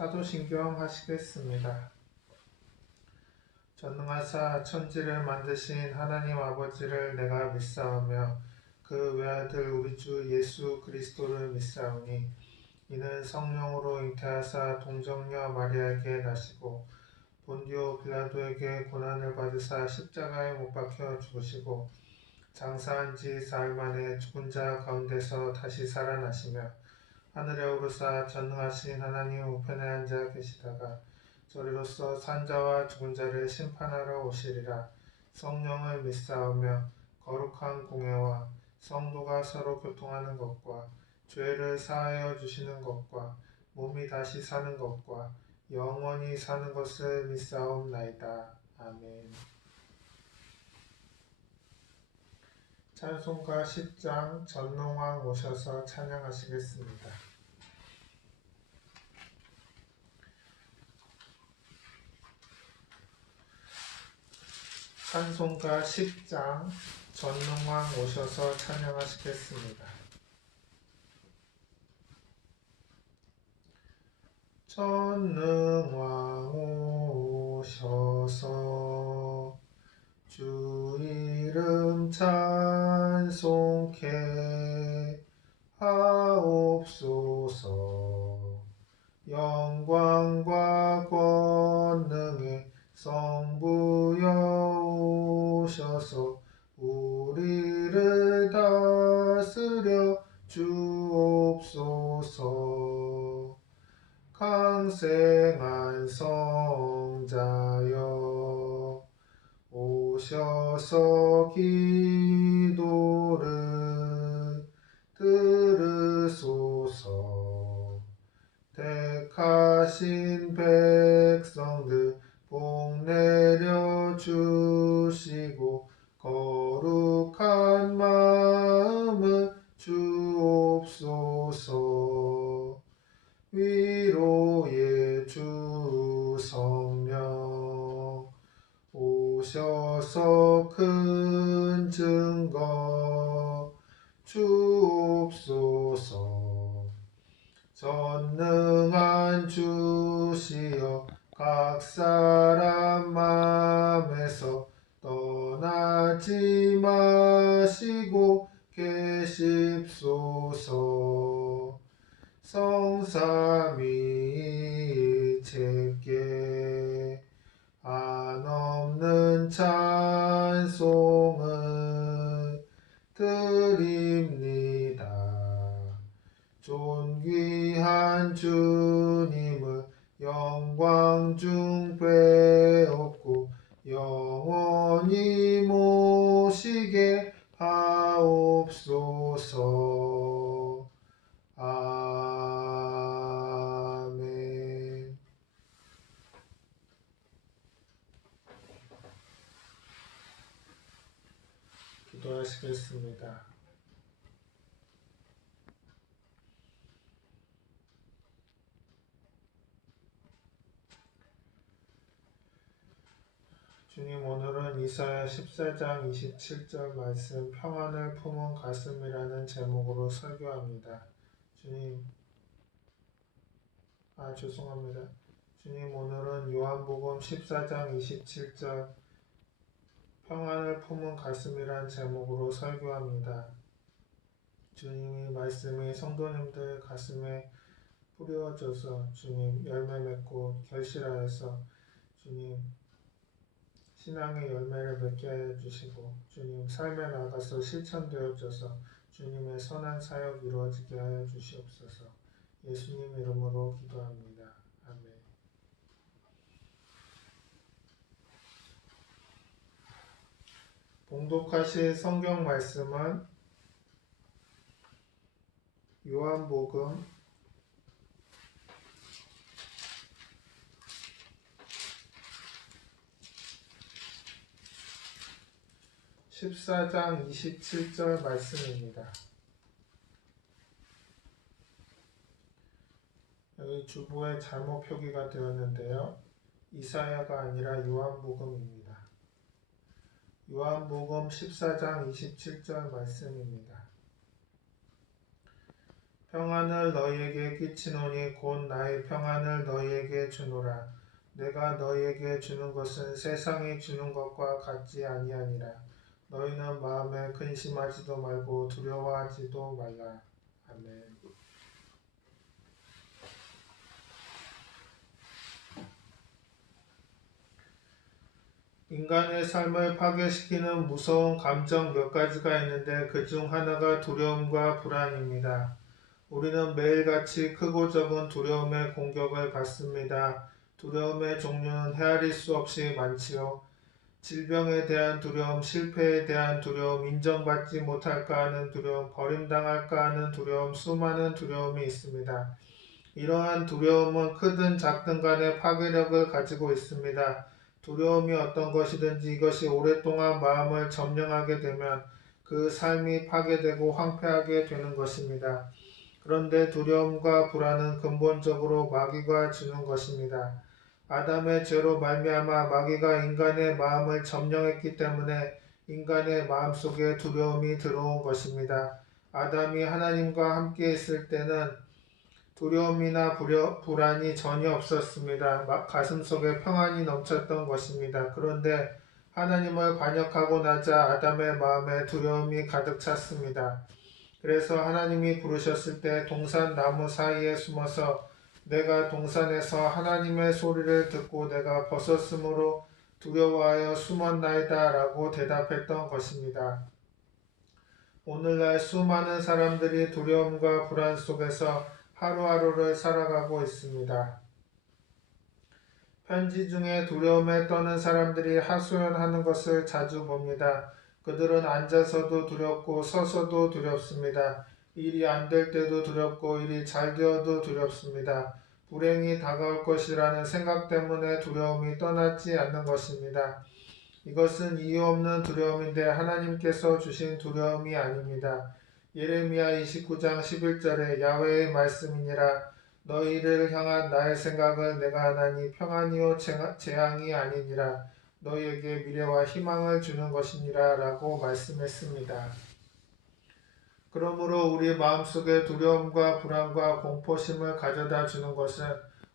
사도신경 하시겠습니다. 전능하사 천지를 만드신 하나님 아버지를 내가 믿사오며 그 외아들 우리 주 예수 그리스도를 믿사오니 이는 성령으로 잉태하사 동정녀 마리아에게 나시고 본디오 빌라도에게 고난을 받으사 십자가에 못 박혀 죽으시고 장사한 지 사흘 만에 죽은 자 가운데서 다시 살아나시며 하늘에 오르사 전능하신 하나님 우편에 앉아 계시다가 저리로서 산자와 죽은 자를 심판하러 오시리라. 성령을 믿사오며 거룩한 공회와 성도가 서로 교통하는 것과 죄를 사하여 주시는 것과 몸이 다시 사는 것과 영원히 사는 것을 믿사옵나이다. 아멘. 찬송가 10장 전능왕 오셔서 찬양하시겠습니다. 찬송가 10장 전능왕 오셔서 찬양하시겠습니다. 전능왕 오셔서 주 이름 찬송케 하옵소서. 영광과 권능의 성부여 오셔서 우리를 다스려 주옵소서. 강생한 성자여 오셔서 기도를 들으소서. 택하신 백성들 복 내려 주시고 거룩한 마음을 주옵소서. 위로의 주 성령 오셔서 큰 증거 주옵소서. 전능한 주시여 각 사람 맘에서 떠나지 마시고 계십소서. 성삼위일체께 한없는 찬송을 드립니다. 존귀한 주님을 영광 중 빼옵고 영원히 모시게 하옵소서. 아멘. 기도하시겠습니다. 주님, 오늘은 이사야 14장 27절 말씀 평안을 품은 가슴이라는 제목으로 설교합니다. 주님, 주님, 오늘은 요한복음 14장 27절 평안을 품은 가슴이란 제목으로 설교합니다. 주님이 말씀이 성도님들 가슴에 뿌려져서 주님 열매 맺고 결실하여서 주님 신앙의 열매를 맺게 하여 주시고 주님 삶에 나가서 실천되어져서 주님의 선한 사역 이루어지게 하여 주시옵소서. 예수님 이름으로 기도합니다. 아멘. 봉독하실 성경 말씀은 요한복음 14장 27절 말씀입니다. 여기 주보에 잘못 표기가 되었는데요. 이사야가 아니라 요한복음입니다. 요한복음 14장 27절 말씀입니다. 평안을 너희에게 끼치노니 곧 나의 평안을 너희에게 주노라. 내가 너희에게 주는 것은 세상이 주는 것과 같지 아니하니라. 너희는 마음에 근심하지도 말고 두려워하지도 말라. 아멘. 인간의 삶을 파괴시키는 무서운 감정 몇 가지가 있는데 그 중 하나가 두려움과 불안입니다. 우리는 매일같이 크고 적은 두려움의 공격을 받습니다. 두려움의 종류는 헤아릴 수 없이 많지요. 질병에 대한 두려움, 실패에 대한 두려움, 인정받지 못할까 하는 두려움, 버림당할까 하는 두려움, 수많은 두려움이 있습니다. 이러한 두려움은 크든 작든 간에 파괴력을 가지고 있습니다. 두려움이 어떤 것이든지 이것이 오랫동안 마음을 점령하게 되면 그 삶이 파괴되고 황폐하게 되는 것입니다. 그런데 두려움과 불안은 근본적으로 마귀가 주는 것입니다. 아담의 죄로 말미암아 마귀가 인간의 마음을 점령했기 때문에 인간의 마음속에 두려움이 들어온 것입니다. 아담이 하나님과 함께 있을 때는 두려움이나 불안이 전혀 없었습니다. 가슴속에 평안이 넘쳤던 것입니다. 그런데 하나님을 반역하고 나자 아담의 마음에 두려움이 가득 찼습니다. 그래서 하나님이 부르셨을 때 동산 나무 사이에 숨어서 내가 동산에서 하나님의 소리를 듣고 내가 벗었으므로 두려워하여 숨었나이다 라고 대답했던 것입니다. 오늘날 수많은 사람들이 두려움과 불안 속에서 하루하루를 살아가고 있습니다. 편지 중에 두려움에 떠는 사람들이 하소연하는 것을 자주 봅니다. 그들은 앉아서도 두렵고 서서도 두렵습니다. 일이 안 될 때도 두렵고 일이 잘 되어도 두렵습니다. 불행이 다가올 것이라는 생각 때문에 두려움이 떠나지 않는 것입니다. 이것은 이유 없는 두려움인데 하나님께서 주신 두려움이 아닙니다. 예레미야 29장 11절에 야훼의 말씀이니라. 너희를 향한 나의 생각을 내가 하나니 평안이요 재앙이 아니니라. 너희에게 미래와 희망을 주는 것이니라 라고 말씀했습니다. 그러므로 우리 마음속에 두려움과 불안과 공포심을 가져다 주는 것은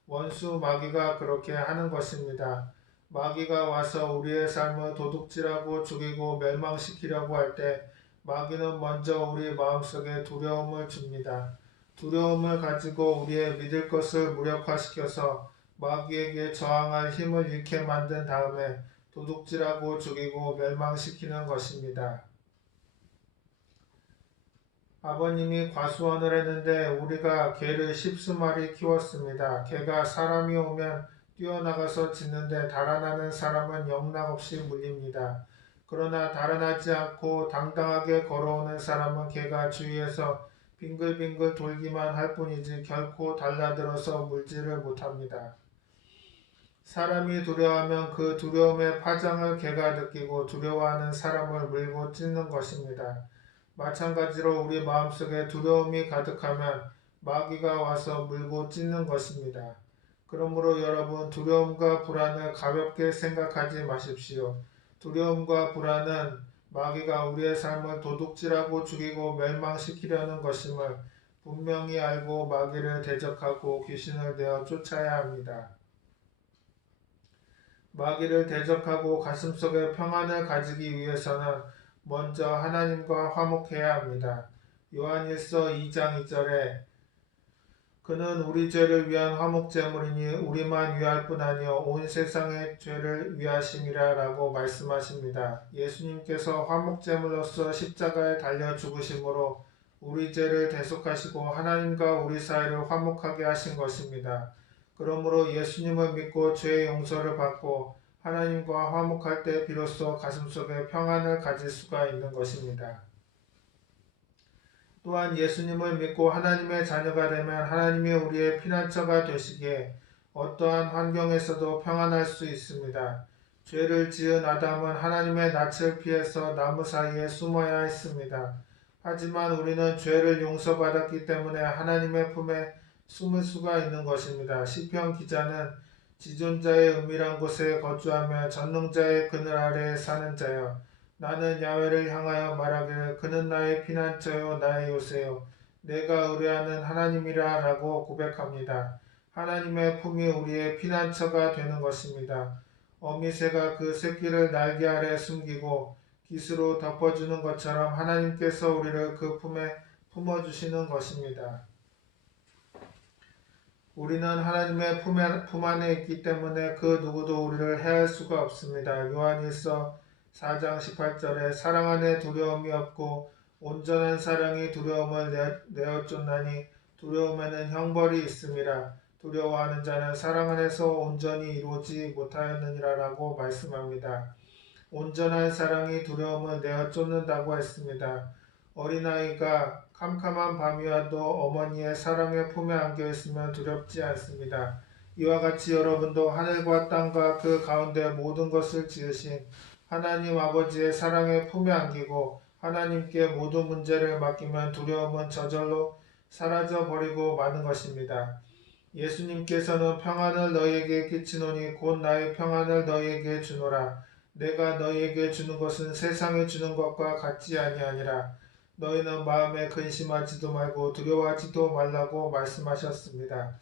원수 마귀가 그렇게 하는 것입니다. 마귀가 와서 우리의 삶을 도둑질하고 죽이고 멸망시키려고 할 때 마귀는 먼저 우리 마음속에 두려움을 줍니다. 두려움을 가지고 우리의 믿을 것을 무력화시켜서 마귀에게 저항할 힘을 잃게 만든 다음에 도둑질하고 죽이고 멸망시키는 것입니다. 아버님이 과수원을 했는데 우리가 개를 10수마리 키웠습니다. 개가 사람이 오면 뛰어나가서 짖는데 달아나는 사람은 영락없이 물립니다. 그러나 달아나지 않고 당당하게 걸어오는 사람은 개가 주위에서 빙글빙글 돌기만 할 뿐이지 결코 달라들어서 물지를 못합니다. 사람이 두려워하면 그 두려움의 파장을 개가 느끼고 두려워하는 사람을 물고 찢는 것입니다. 마찬가지로 우리 마음속에 두려움이 가득하면 마귀가 와서 물고 찢는 것입니다. 그러므로 여러분 두려움과 불안을 가볍게 생각하지 마십시오. 두려움과 불안은 마귀가 우리의 삶을 도둑질하고 죽이고 멸망시키려는 것임을 분명히 알고 마귀를 대적하고 귀신을 내어 쫓아야 합니다. 마귀를 대적하고 가슴속에 평안을 가지기 위해서는 먼저 하나님과 화목해야 합니다. 요한일서 2장 2절에 그는 우리 죄를 위한 화목제물이니 우리만 위할 뿐 아니요 온 세상의 죄를 위하심이라 라고 말씀하십니다. 예수님께서 화목제물로서 십자가에 달려 죽으심으로 우리 죄를 대속하시고 하나님과 우리 사이를 화목하게 하신 것입니다. 그러므로 예수님을 믿고 죄의 용서를 받고 하나님과 화목할 때 비로소 가슴속에 평안을 가질 수가 있는 것입니다. 또한 예수님을 믿고 하나님의 자녀가 되면 하나님이 우리의 피난처가 되시기에 어떠한 환경에서도 평안할 수 있습니다. 죄를 지은 아담은 하나님의 낯을 피해서 나무 사이에 숨어야 했습니다. 하지만 우리는 죄를 용서받았기 때문에 하나님의 품에 숨을 수가 있는 것입니다. 시편 기자는 지존자의 은밀한 곳에 거주하며 전능자의 그늘 아래에 사는 자여 나는 야훼를 향하여 말하기를 그는 나의 피난처요 나의 요새요 내가 의뢰하는 하나님이라 라고 고백합니다. 하나님의 품이 우리의 피난처가 되는 것입니다. 어미새가 그 새끼를 날개 아래 숨기고 깃으로 덮어주는 것처럼 하나님께서 우리를 그 품에 품어주시는 것입니다. 우리는 하나님의 품 안에 있기 때문에 그 누구도 우리를 해할 수가 없습니다. 요한일서 4장 18절에 사랑 안에 두려움이 없고 온전한 사랑이 두려움을 내어 쫓나니 두려움에는 형벌이 있음이라. 두려워하는 자는 사랑 안에서 온전히 이루지 못하였느니라 라고 말씀합니다. 온전한 사랑이 두려움을 내어 쫓는다고 했습니다. 어린아이가 캄캄한 밤이와도 어머니의 사랑의 품에 안겨 있으면 두렵지 않습니다. 이와 같이 여러분도 하늘과 땅과 그 가운데 모든 것을 지으신 하나님 아버지의 사랑의 품에 안기고 하나님께 모든 문제를 맡기면 두려움은 저절로 사라져 버리고 마는 것입니다. 예수님께서는 평안을 너희에게 끼치노니 곧 나의 평안을 너희에게 주노라. 내가 너희에게 주는 것은 세상이 주는 것과 같지 아니하니라. 너희는 마음에 근심하지도 말고 두려워하지도 말라고 말씀하셨습니다.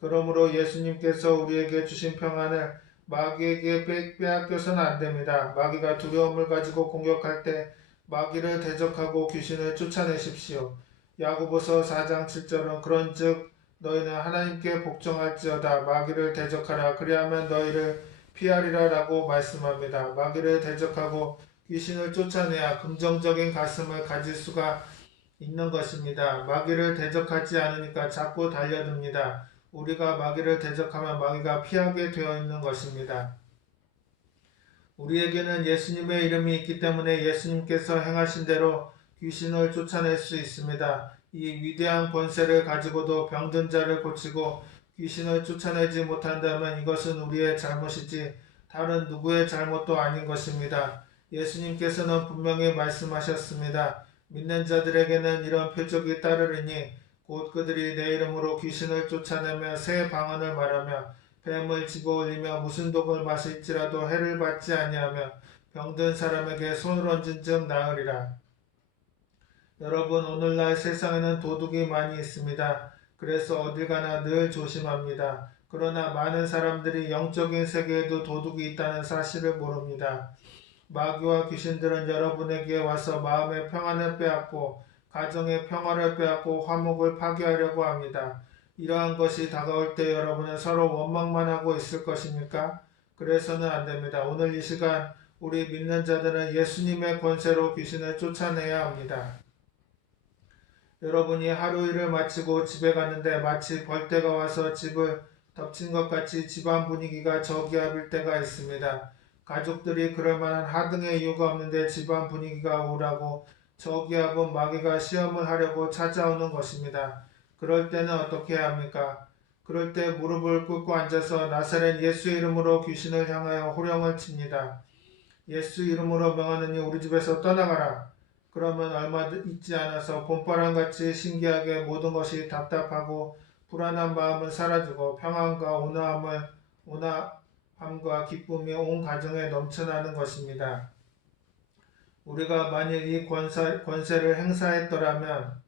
그러므로 예수님께서 우리에게 주신 평안을 마귀에게 빼앗겨서는 안 됩니다. 마귀가 두려움을 가지고 공격할 때 마귀를 대적하고 귀신을 쫓아내십시오. 야고보서 4장 7절은 그런즉 너희는 하나님께 복종할지어다. 마귀를 대적하라. 그리하면 너희를 피하리라 라고 말씀합니다. 마귀를 대적하고 귀신을 쫓아내야 긍정적인 가슴을 가질 수가 있는 것입니다. 마귀를 대적하지 않으니까 자꾸 달려듭니다. 우리가 마귀를 대적하면 마귀가 피하게 되어 있는 것입니다. 우리에게는 예수님의 이름이 있기 때문에 예수님께서 행하신 대로 귀신을 쫓아낼 수 있습니다. 이 위대한 권세를 가지고도 병든 자를 고치고 귀신을 쫓아내지 못한다면 이것은 우리의 잘못이지 다른 누구의 잘못도 아닌 것입니다. 예수님께서는 분명히 말씀하셨습니다. 믿는 자들에게는 이런 표적이 따르리니 곧 그들이 내 이름으로 귀신을 쫓아내며 새 방언을 말하며 뱀을 집어올리며 무슨 독을 마실지라도 해를 받지 아니하며 병든 사람에게 손을 얹은 즉 나으리라. 여러분, 오늘날 세상에는 도둑이 많이 있습니다. 그래서 어딜 가나 늘 조심합니다. 그러나 많은 사람들이 영적인 세계에도 도둑이 있다는 사실을 모릅니다. 마귀와 귀신들은 여러분에게 와서 마음의 평안을 빼앗고 가정의 평화를 빼앗고 화목을 파괴하려고 합니다. 이러한 것이 다가올 때 여러분은 서로 원망만 하고 있을 것입니까? 그래서는 안 됩니다. 오늘 이 시간 우리 믿는 자들은 예수님의 권세로 귀신을 쫓아내야 합니다. 여러분이 하루 일을 마치고 집에 갔는데 마치 벌떼가 와서 집을 덮친 것 같이 집안 분위기가 저기압일 때가 있습니다. 가족들이 그럴 만한 하등의 이유가 없는데 집안 분위기가 우울하고 저기압은 마귀가 시험을 하려고 찾아오는 것입니다. 그럴 때는 어떻게 해야 합니까? 그럴 때 무릎을 꿇고 앉아서 나사렛 예수 이름으로 귀신을 향하여 호령을 칩니다. 예수 이름으로 명하느니 우리 집에서 떠나가라. 그러면 얼마 있지 않아서 봄바람같이 신기하게 모든 것이 답답하고 불안한 마음은 사라지고 평안과 온화함과 기쁨이 온 가정에 넘쳐나는 것입니다. 우리가 만일 이 권세를 행사했더라면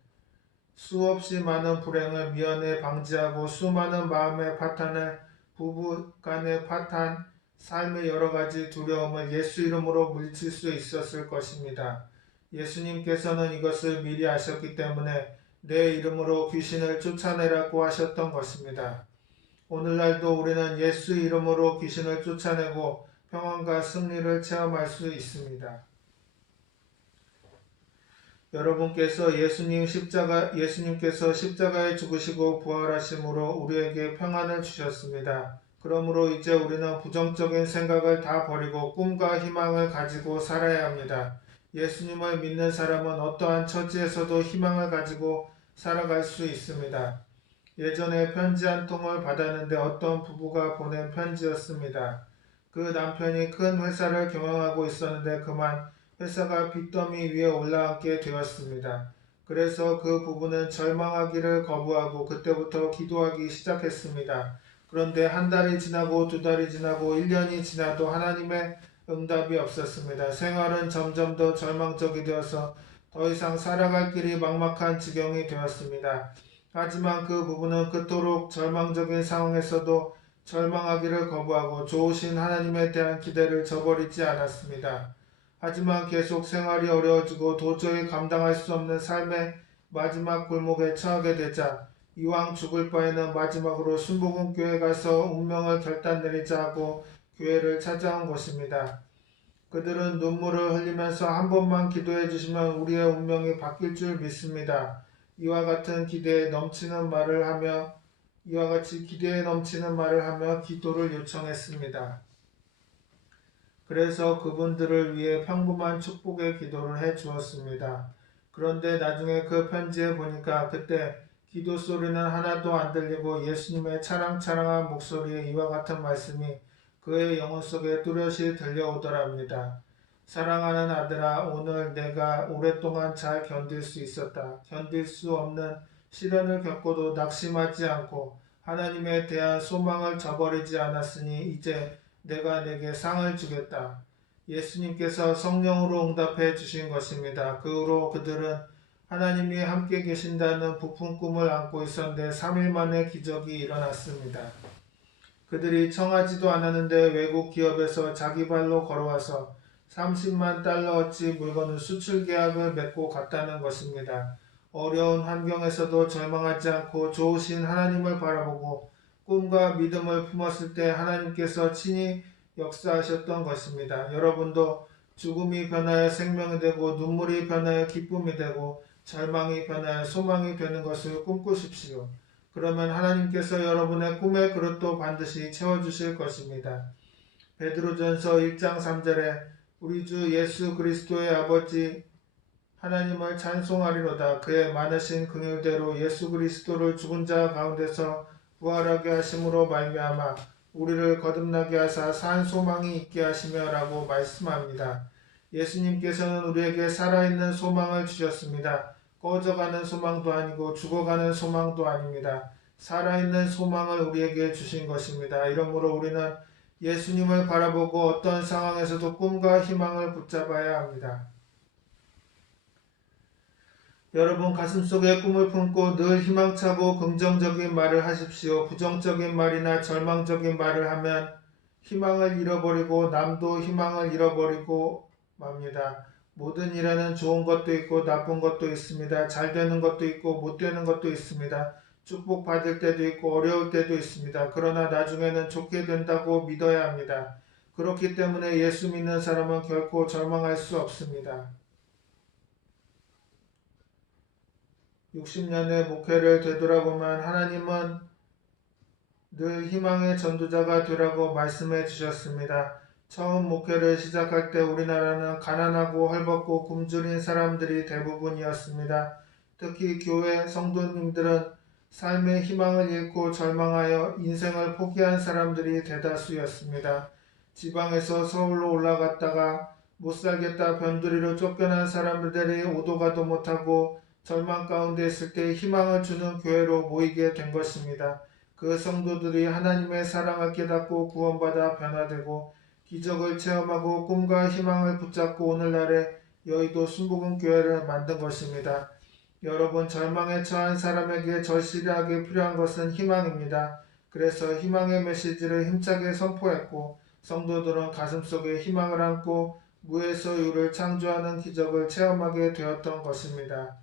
수없이 많은 불행을 미연에 방지하고 수많은 마음의 파탄을 부부 간의 파탄, 삶의 여러 가지 두려움을 예수 이름으로 물리칠 수 있었을 것입니다. 예수님께서는 이것을 미리 아셨기 때문에 내 이름으로 귀신을 쫓아내라고 하셨던 것입니다. 오늘날도 우리는 예수 이름으로 귀신을 쫓아내고 평안과 승리를 체험할 수 있습니다. 여러분께서 예수님께서 십자가에 죽으시고 부활하심으로 우리에게 평안을 주셨습니다. 그러므로 이제 우리는 부정적인 생각을 다 버리고 꿈과 희망을 가지고 살아야 합니다. 예수님을 믿는 사람은 어떠한 처지에서도 희망을 가지고 살아갈 수 있습니다. 예전에 편지 한 통을 받았는데 어떤 부부가 보낸 편지였습니다. 그 남편이 큰 회사를 경영하고 있었는데 그만 회사가 빚더미 위에 올라앉게 되었습니다. 그래서 그 부부는 절망하기를 거부하고 그때부터 기도하기 시작했습니다. 그런데 한 달이 지나고 두 달이 지나고 1년이 지나도 하나님의 응답이 없었습니다. 생활은 점점 더 절망적이 되어서 더 더 이상 살아갈 길이 막막한 지경이 되었습니다. 하지만 그 부부는 그토록 절망적인 상황에서도 절망하기를 거부하고 좋으신 하나님에 대한 기대를 저버리지 않았습니다. 하지만 계속 생활이 어려워지고 도저히 감당할 수 없는 삶의 마지막 골목에 처하게 되자 이왕 죽을 바에는 마지막으로 순복음교회 가서 운명을 결단내리자 하고 교회를 찾아온 것입니다. 그들은 눈물을 흘리면서 한 번만 기도해 주시면 우리의 운명이 바뀔 줄 믿습니다. 이와 같은 기대에 넘치는 말을 하며 이와 같이 기대에 넘치는 말을 하며 기도를 요청했습니다. 그래서 그분들을 위해 평범한 축복의 기도를 해 주었습니다. 그런데 나중에 그 편지에 보니까 그때 기도 소리는 하나도 안 들리고 예수님의 차랑차랑한 목소리에 이와 같은 말씀이 그의 영혼 속에 뚜렷이 들려오더랍니다. 사랑하는 아들아, 오늘 내가 오랫동안 잘 견딜 수 있었다. 견딜 수 없는 시련을 겪고도 낙심하지 않고 하나님에 대한 소망을 저버리지 않았으니 이제 내가 내게 상을 주겠다. 예수님께서 성령으로 응답해 주신 것입니다. 그 후로 그들은 하나님이 함께 계신다는 부푼 꿈을 안고 있었는데 3일 만에 기적이 일어났습니다. 그들이 청하지도 않았는데 외국 기업에서 자기 발로 걸어와서 30만 달러어치 물건을 수출 계약을 맺고 갔다는 것입니다. 어려운 환경에서도 절망하지 않고 좋으신 하나님을 바라보고 꿈과 믿음을 품었을 때 하나님께서 친히 역사하셨던 것입니다. 여러분도 죽음이 변하여 생명이 되고 눈물이 변하여 기쁨이 되고 절망이 변하여 소망이 되는 것을 꿈꾸십시오. 그러면 하나님께서 여러분의 꿈의 그릇도 반드시 채워주실 것입니다. 베드로전서 1장 3절에 우리 주 예수 그리스도의 아버지 하나님을 찬송하리로다. 그의 많으신 긍휼대로 예수 그리스도를 죽은 자 가운데서 부활하게 하심으로 말미암아 우리를 거듭나게 하사 산 소망이 있게 하시며라고 말씀합니다. 예수님께서는 우리에게 살아있는 소망을 주셨습니다. 꺼져가는 소망도 아니고 죽어가는 소망도 아닙니다. 살아있는 소망을 우리에게 주신 것입니다. 이러므로 우리는 예수님을 바라보고 어떤 상황에서도 꿈과 희망을 붙잡아야 합니다. 여러분 가슴속에 꿈을 품고 늘 희망차고 긍정적인 말을 하십시오. 부정적인 말이나 절망적인 말을 하면 희망을 잃어버리고 남도 희망을 잃어버리고 맙니다. 모든 일에는 좋은 것도 있고 나쁜 것도 있습니다. 잘 되는 것도 있고 못 되는 것도 있습니다. 축복받을 때도 있고 어려울 때도 있습니다. 그러나 나중에는 좋게 된다고 믿어야 합니다. 그렇기 때문에 예수 믿는 사람은 결코 절망할 수 없습니다. 60년의 목회를 되돌아보면 하나님은 늘 희망의 전도자가 되라고 말씀해 주셨습니다. 처음 목회를 시작할 때 우리나라는 가난하고 헐벗고 굶주린 사람들이 대부분이었습니다. 특히 교회 성도님들은 삶의 희망을 잃고 절망하여 인생을 포기한 사람들이 대다수였습니다. 지방에서 서울로 올라갔다가 못살겠다 변두리로 쫓겨난 사람들이 오도 가도 못하고 절망 가운데 있을 때 희망을 주는 교회로 모이게 된 것입니다. 그 성도들이 하나님의 사랑을 깨닫고 구원받아 변화되고 기적을 체험하고 꿈과 희망을 붙잡고 오늘날의 여의도 순복음교회를 만든 것입니다. 여러분 절망에 처한 사람에게 절실하게 필요한 것은 희망입니다. 그래서 희망의 메시지를 힘차게 선포했고 성도들은 가슴속에 희망을 안고 무에서 유를 창조하는 기적을 체험하게 되었던 것입니다.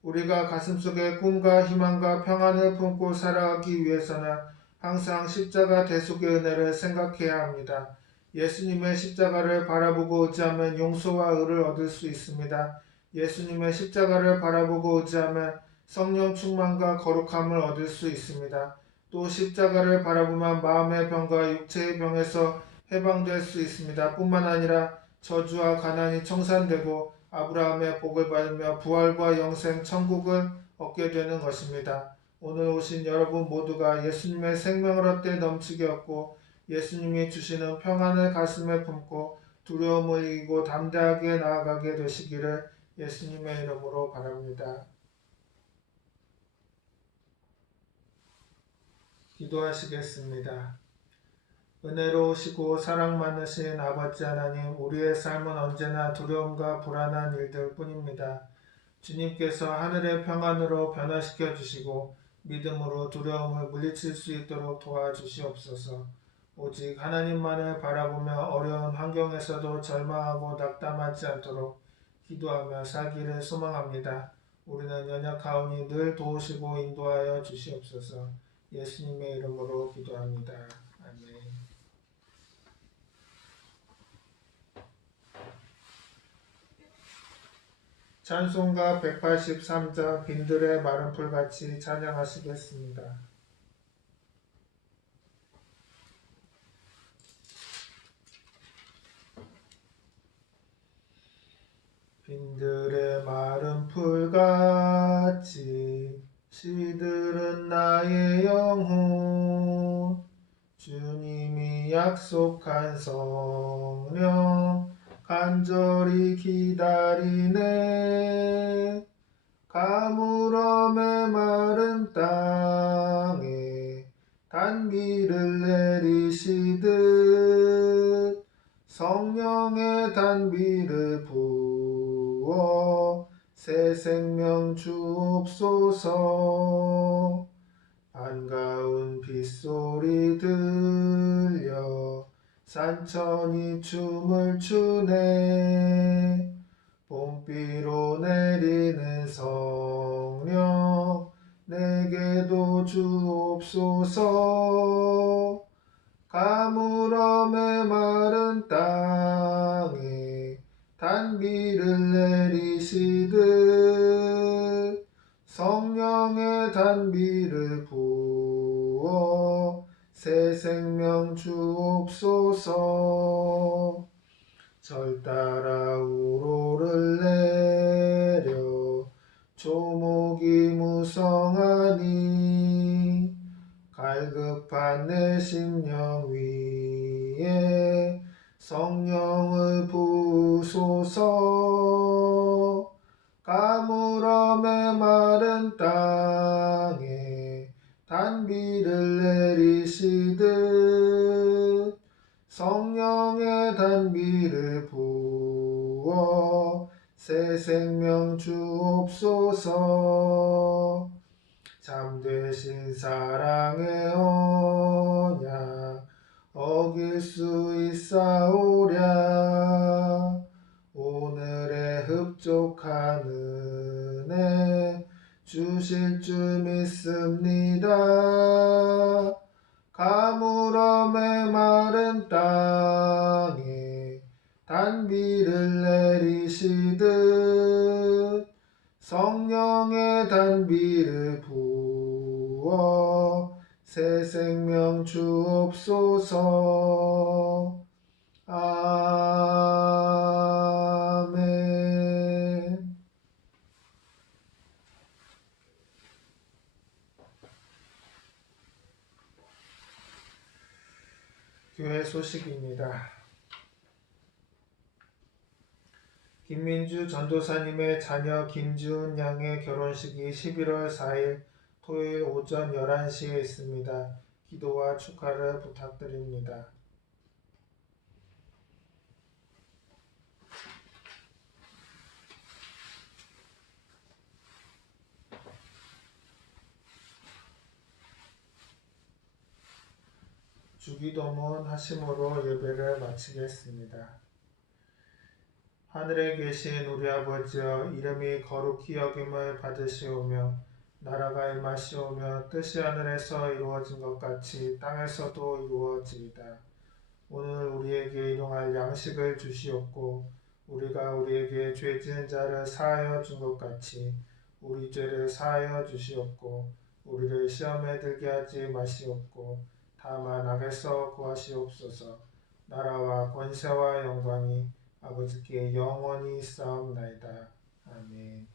우리가 가슴속에 꿈과 희망과 평안을 품고 살아가기 위해서는 항상 십자가 대속의 은혜를 생각해야 합니다. 예수님의 십자가를 바라보고 의지하면 용서와 의를 얻을 수 있습니다. 예수님의 십자가를 바라보고 의지하면 성령 충만과 거룩함을 얻을 수 있습니다. 또 십자가를 바라보면 마음의 병과 육체의 병에서 해방될 수 있습니다. 뿐만 아니라 저주와 가난이 청산되고 아브라함의 복을 받으며 부활과 영생 천국을 얻게 되는 것입니다. 오늘 오신 여러분 모두가 예수님의 생명을 얻되 넘치게 얻고 예수님이 주시는 평안을 가슴에 품고 두려움을 이기고 담대하게 나아가게 되시기를 예수님의 이름으로 바랍니다. 기도하시겠습니다. 은혜로우시고 사랑 많으신 아버지 하나님, 우리의 삶은 언제나 두려움과 불안한 일들 뿐입니다. 주님께서 하늘의 평안으로 변화시켜 주시고 믿음으로 두려움을 물리칠 수 있도록 도와주시옵소서. 오직 하나님만을 바라보며 어려운 환경에서도 절망하고 낙담하지 않도록 기도하며 살기를 소망합니다. 우리는 연약하오니 늘 도우시고 인도하여 주시옵소서. 예수님의 이름으로 기도합니다. 아멘. 찬송가 183장 빈들의 마른 풀같이 찬양하시겠습니다. 빈들의 마른 풀같이 시들은 나의 영혼, 주님이 약속한 성령 간절히 기다리네. 가물어 메마른 땅에 단비를 내리시듯 성령의 단비를 부어 새 생명 주옵소서. 반가운 빗소리 들려 산천이 춤을 추네. 봄비로 내리는 성령 내게도 주옵소서. 가물어 메마른 땅에 단비를 내리시듯 성령의 단비를 부어 새 생명 주옵소서. 절 따라 우로를 내려 조목이 무성하니 갈급한 내 심령 위에 성령을 부으소서. 가물어 메마른 땅에 단비를 내리시듯 성령의 단비를 부어 새 생명 주옵소서. 참되신 사랑의 언약 어길 수 있사오랴. 오늘의 흡족한 은혜 주실 줄 믿습니다. 가물어 메마른 땅에 단비를 내리시듯 성령의 단비를 부어 새 생명 주옵소서. 아멘. 교회 소식입니다. 김민주 전도사님의 자녀 김지훈 양의 결혼식이 11월 4일 토요일 오전 11시에 있습니다. 기도와 축하를 부탁드립니다. 주기도문 하심으로 예배를 마치겠습니다. 하늘에 계신 우리 아버지여, 이름이 거룩히 여김을 받으시오며 나라가 임하시오며 뜻이 하늘에서 이루어진 것 같이 땅에서도 이루어지이다. 오늘 우리에게 일용할 양식을 주시옵고 우리가 우리에게 죄 지은 자를 사하여 준 것 같이 우리 죄를 사하여 주시옵고 우리를 시험에 들게 하지 마시옵고 다만 악에서 구하시옵소서. 나라와 권세와 영광이 아버지께 영원히 있사옵나이다. 아멘.